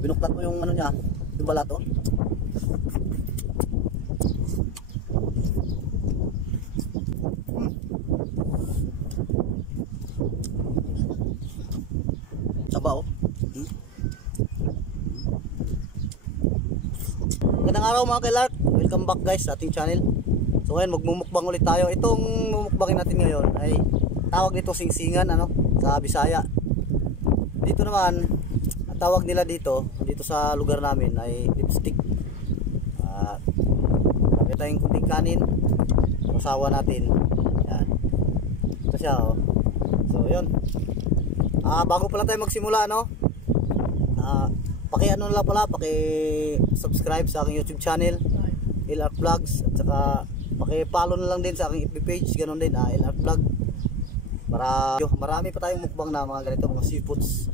Binuklat mo yung ano niya, yung balat oh. Saba oh. Magandang araw mga kailark. Welcome back guys sa ating channel. So ngayon magmumukbang ulit tayo. Itong mumukbangin natin ngayon ay tawag nito singsingan ano, sa Bisaya. Dito naman ang tawag nila dito sa lugar namin ay lipstick. Kami tayong kunting kanin, asawa natin. Yan. Ito siya oh. So yun. Bago pala tayo magsimula no. Paki-ano lang pala, paki-subscribe sa aking YouTube channel, LR Vlogs, at saka paki-follow na lang din sa aking FB page, ganoon din, LR Vlog. Para marami pa tayong mukbang na mga ganito, mga seafoods.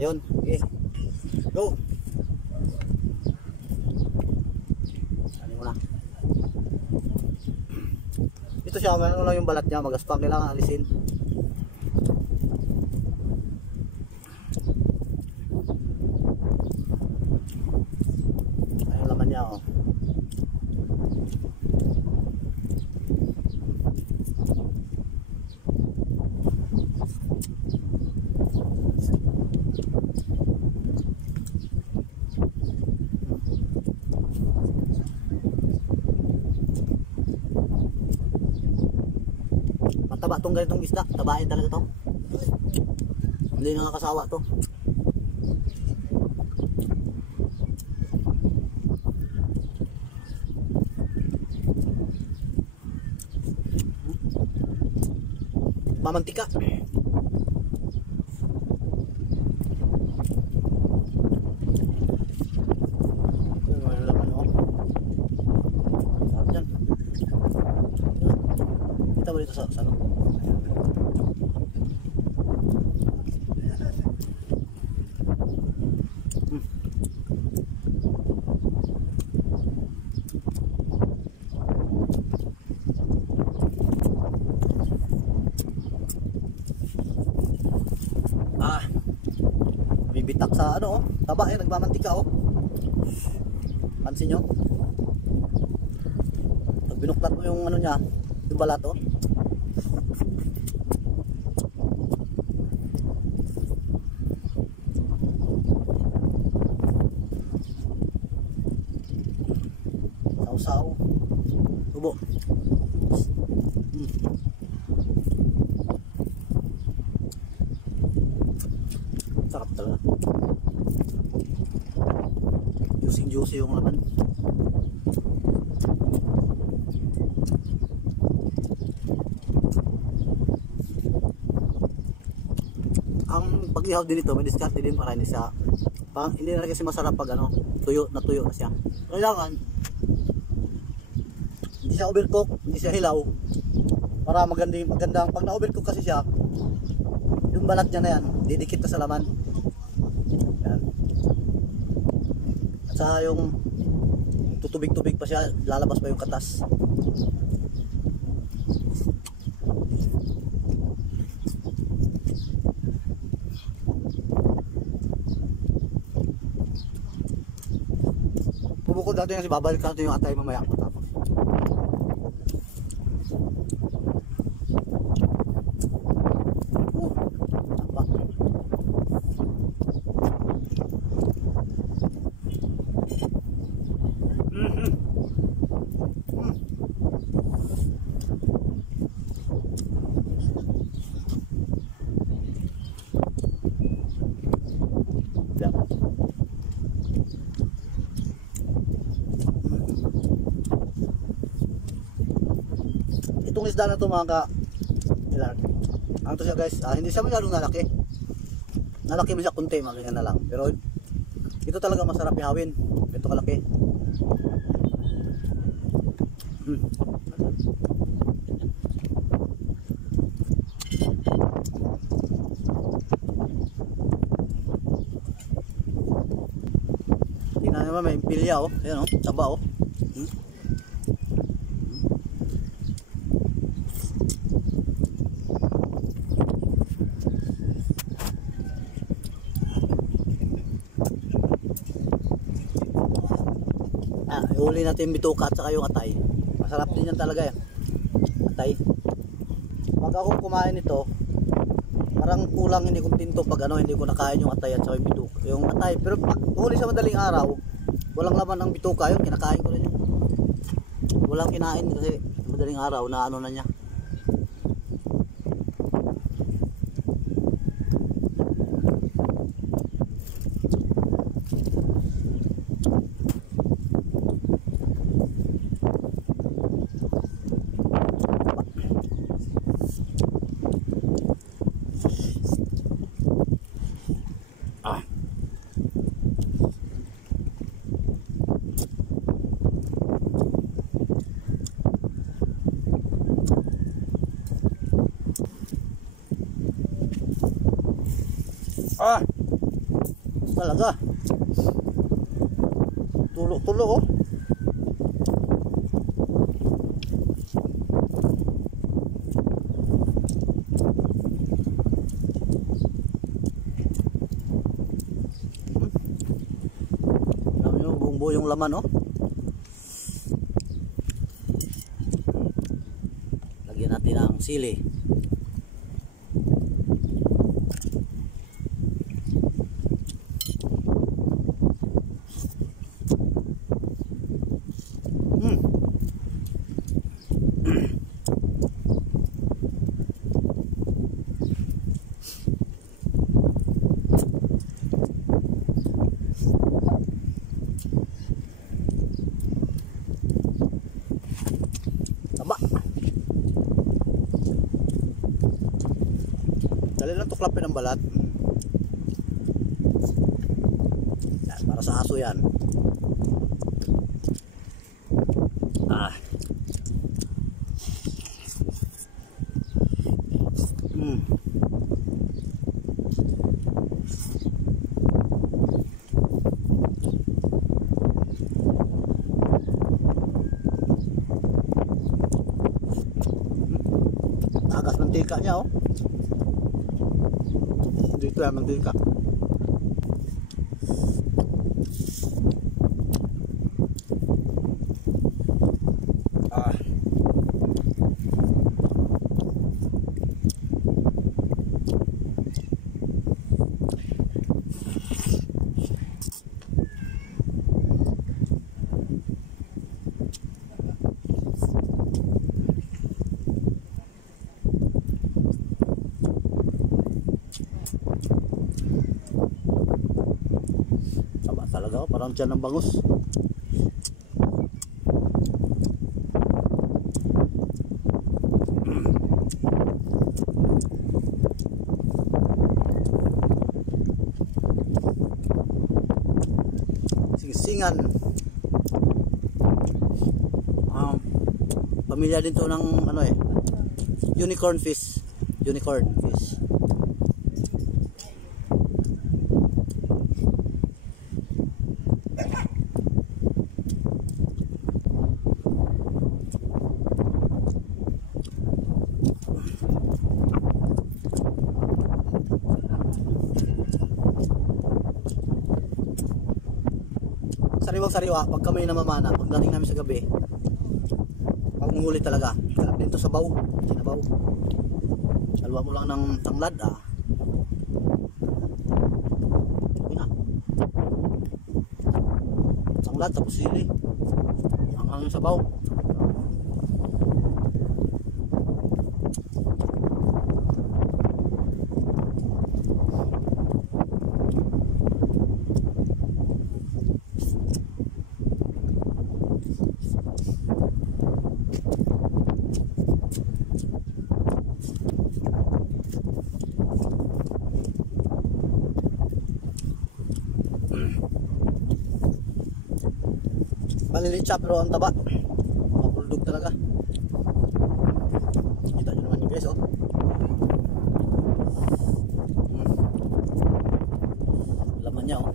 Yun, okay. Go. Ano mo na. Ito siya, ano lang yung balat niya, magaspang, kailangan alisin. Niya, oh. Mataba tong ganitong isda, tabain talaga to. Hindi nakakasawa to. Mamantika. Kita mo dito sa ano. Bibitak sa ano oh, taba eh, nagmamantika oh. Pansin nyo? Pag binuklat mo yung ano niya, yung balat oh. Saw-saw. Tubo. Sarap talaga. Juicy yung laman. Ang pag-ihaw din ito, may diskarte din para hindi siya, parang hindi na kasi masarap pag ano, tuyo na siya. Kailangan hindi siya overcook, hindi siya hilaw. Para magandang pag na-overcook kasi siya, yung balat niya na yan, didikit na sa laman. Yan. At saka yung tutubig-tubig pa siya, lalabas pa yung katas. Bubukod natin kasi babalik natin yung atay mamaya. Matapos. Itong isda na ito mga ka-ilar, ano to siya guys, hindi siya masyadong nalaki. Nalaki mo siya kunti, mga ganyan na lang. Pero ito talaga masarap ihawin. Ito kalaki. Tingnan naman, may impilya oh. Ayan oh, taba oh. mamaya ihuli natin yung bituka at saka yung atay. Masarap din yan talaga eh. Atay. Pag ako kumain ito, parang kulang, hindi kontento pag ano, hindi ko nakain yung atay at saka yung bituka. Yung atay, pero pag huli sa madaling araw, walang laman ang bituka, yun kinakain ko rin yun. Walang kinain kasi madaling araw na ano na niya. Talaga. Tulo-tulo oh. Alam nyo, buong-buo yung laman oh. Lagyan natin ang sili. Tama. Dali lang tuklapin ang balat. Yan, para sa aso yan. Tagas mantika niya oh. Dito yan mantika. Talaga oh, parang tiyan ng bangus. Singsingan. Pamilya din to ng ano eh, unicorn fish. Unicorn fish. Sariwang-sariwa pag kami namamana, pagdating namin sa gabi, pag munguli talaga, kalap dito sa baw, sinabaw. Salwa mo lang ng tanglad yun na. Tanglad tapos sili. Ang sabaw. Malilit siya pero ang taba. Mapuldog talaga. Kita nyo naman yung guys oh. Laman niya oh.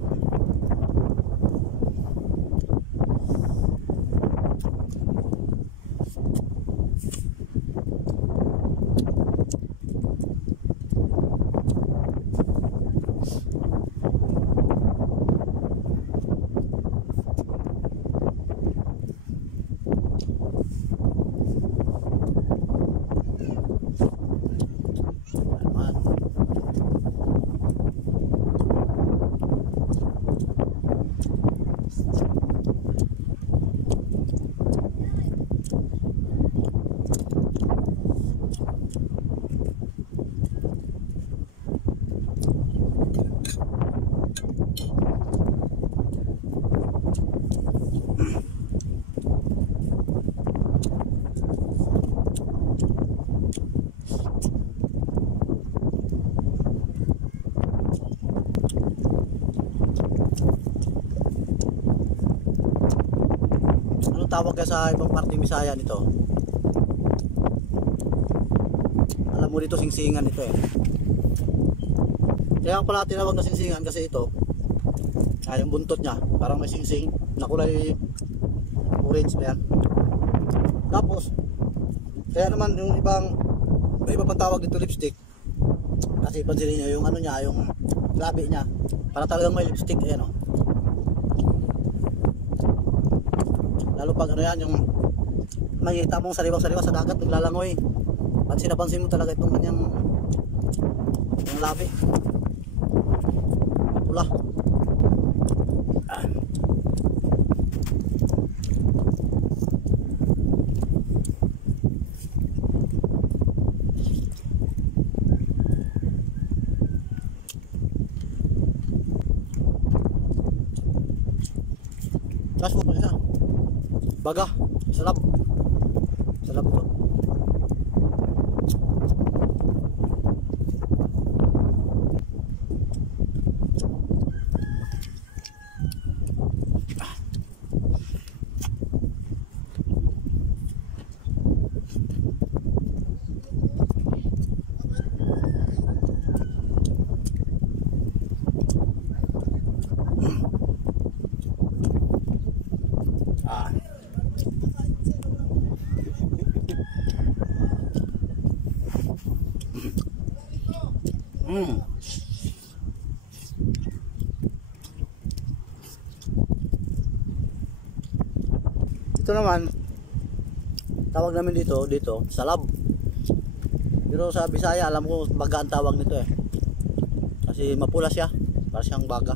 tawag ka sa ibang parte Bisaya nito. Alam mo dito singsingan ito eh. Kaya pala tinawag na singsingan kasi ito yung buntot niya parang may singsing na kulay orange ba yan. Tapos kaya naman yung may iba pang tawag dito lipstick kasi pansinin nyo yung ano niya, yung labi niya para talagang may lipstick. Ayan o, lalo pag ano yan, yung makikita mong sariwang-sariwa sa dagat naglalangoy, pansin na pansin mo talaga itong kanyang yung labi pula. Tapos po isa baga, salab ito. Ito naman tawag namin dito salab. Pero sa Bisaya alam ko baga ang tawag nito eh. Kasi mapula siya, para siyang baga.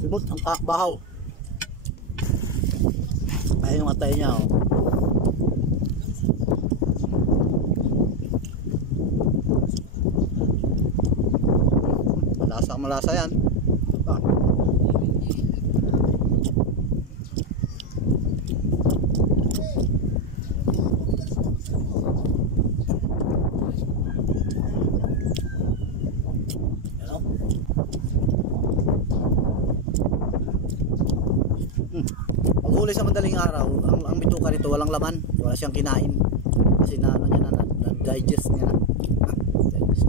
Sibot ang bahaw. Ay yung matay niya oh. Malasa yan. Paghuli sa madaling araw, ang bituka nito walang laman, wala siyang kinain kasi na digest niya na. Digest.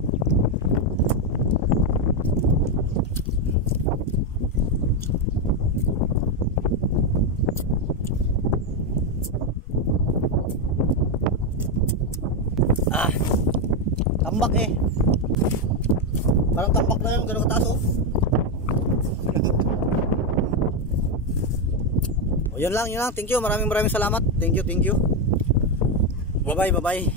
Tambak eh. Parang tambak na yung gano'ng kataas oh. Yun lang. Thank you. Maraming salamat. Thank you. Bye bye.